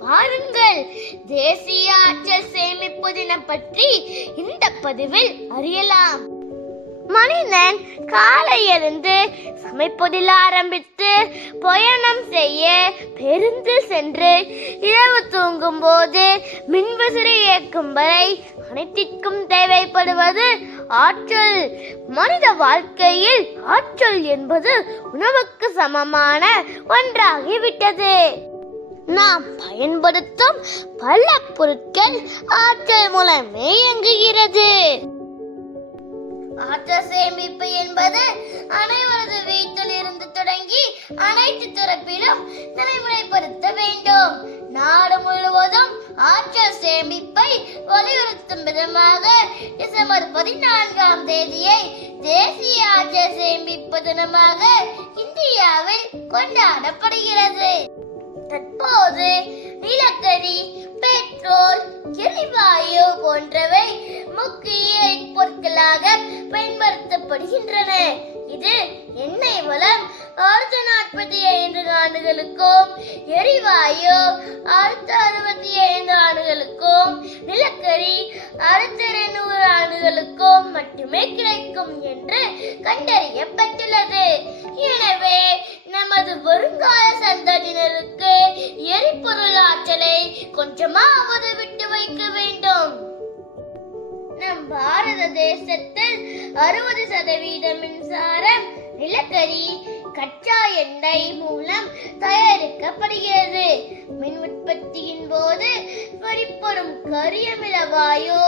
வாருங்கள். தேசிய ஆற்றல் சேமிப்பு தினம் பற்றி இந்த பதிவில் அறியலாம். மனிதன் காலை எழுந்து சமைப்பதில் ஆரம்பித்து பயணம் செய்ய பெருந்து சென்று இரவு தூங்கும் போது மின்விசிறி இயக்கும் வரை அனைத்திற்கும் தேவைப்படுவது ஆற்றல். மனித வாழ்க்கையில் ஆற்றல் என்பது உணவுக்கு சமமான ஒன்றாகிவிட்டது. நாம் பயன்படுத்தும் பல பொருட்கள் ஆற்றல் மூலமே இயங்குகிறது. ஆற்றல் சேமிப்பு என்பது அனைவரது வீட்டில் இருந்து தொடங்கி அனைத்து தரப்பிலும் நடைமுறைப்படுத்த வேண்டும். நாடு முழுவதும் ஆற்றல் சேமிப்பை வலியுறுத்தும் விதமாக டிசம்பர் பதினான்காம் தேதியை தேசிய ஆற்றல் சேமிப்பு தினமாக இந்தியாவில் கொண்டாடப்படுகிறது. தற்போது நிலக்கரி பெட்ரோல் எரிவாயு போன்றவை முக்கிய பொருட்களாக பயன்படுத்தப்படுகின்றன. இது எண்ணெய் வளம் ஆயிரத்தி நாற்பத்தி ஐந்து ஆண்டுகளுக்கும் எரிவாயு ஆயிரத்தி அறுபத்தி ஐந்து ஆண்டுகளுக்கும் பாரத தேசத்தில் அறுபது சதவீத மின்சாரம் நிலக்கரி கச்சா எண்ணெய் மூலம் தயாரிக்கப்படுகிறது. மின் உற்பத்தியின் போது வெளிப்படும் கரியமில வாயு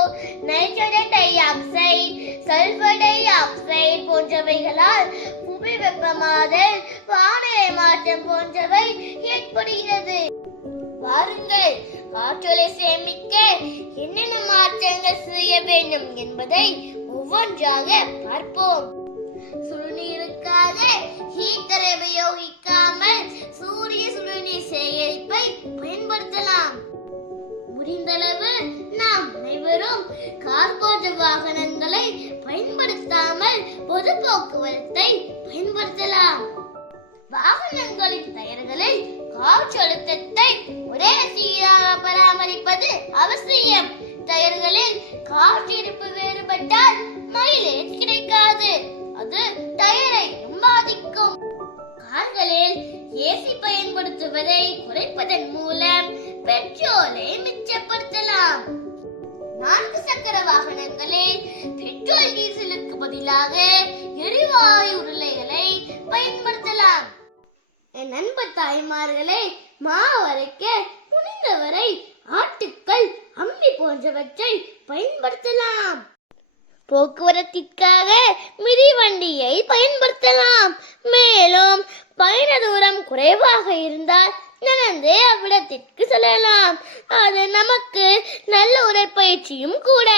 nitrogen dioxide sulphur dioxide போன்றவைகளால் புவி வெப்பமாதல் வானிலை மாற்றம் போன்றவை ஏற்படுகிறது. வாருங்கள் காற்று வேண்டும் என்பதை ஒவ்வொன்றாக பார்ப்போம். சுடுநீருக்காக ஹீட்டரை உபயோகிக்காமல் சூரிய சுடுநீர் சேகரிப்பை பயன்படுத்தலாம். முடிந்தளவு நாம் அனைவரும் கார்போஜ வாகனங்களை பயன்படுத்தாமல் பொது போக்குவரத்தை பயன்படுத்தலாம். வாகனங்களின் டயர்களில் காற்றழுத்தத்தை ஒரே சீராக பராமரிப்பது அவசியம். டயர்களில் காற்றிருப்பு வேறுபட்டால் மைலேஜ் கிடைக்காது. அது டயரையும் பாதிக்கும். கார்களில் ஏசி பயன்படுத்துவதை குறைப்பதன் மூலம் பெட்ரோலை மிச்சப்படுத்தலாம். நான்கு சக்கர வாகனங்களில் பெட்ரோல் டீசலுக்கு பதிலாக எரிவாயு உருளைகளை பயன்படுத்தலாம். என் நண்பர் தாய்மார்களை மாவரைக்க முடிந்தவரை ஆட்டு போன்றவற்றை பயன்படுத்தலாம். போக்குவரத்திற்காக மிதிவண்டியை பயன்படுத்தலாம். மேலும் பயண தூரம் குறைவாக இருந்தால் நடந்தே அவ்விடத்திற்கு செல்லலாம். அது நமக்கு நல்ல உடற்பயிற்சியும் கூட.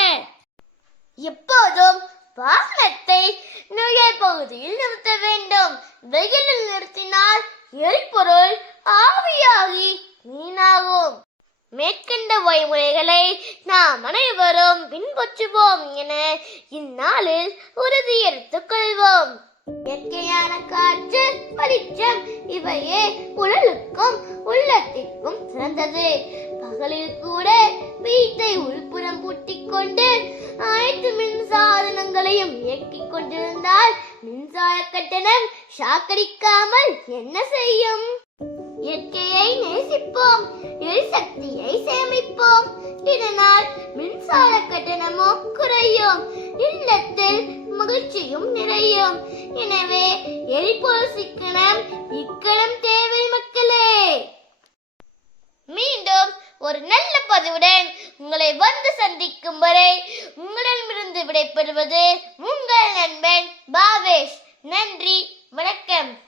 எப்போதும் வாகனத்தை நிழல் பகுதியில் நிறுத்த வேண்டும். வெயிலில் நிறுத்தினால் எரிபொருள் ஆவி மேற்கண்ட வழிமுறைகளை நாம் அனைவரும் பின்பற்றுவோம் என இந்நாளில் உறுதியெடுத்துக் கொள்வோம். இயற்கையான காற்று வெளிச்சம் இவையே உடலுக்கும் உள்ளத்திற்கும் சிறந்தது. பகலில் கூட வீட்டை உள்புறம் பூட்டிக் கொண்டு அனைத்து மின்சாதனங்களையும் இயக்கிக் கொண்டிருந்தால் மின்சார கட்டணம் ஷாக்கடிக்காமல் என்ன செய்யும்? இயற்கையை நேசிப்போம் எரிசக்தியை சேமிப்போம். இதனால் மின்சார கட்டணமும் குறையும் இல்லத்தில் மகிழ்ச்சியும் நிறையும். எனவே எரிபொருள் சிக்கனம் இக்கணம் தேவை மக்களே. மீண்டும் ஒரு நல்ல பதிவுடன் உங்களை வந்து சந்திக்கும் வரை உங்களிடமிருந்து விடைபெறுவது உங்கள் நண்பன் பாவேஷ். நன்றி வணக்கம்.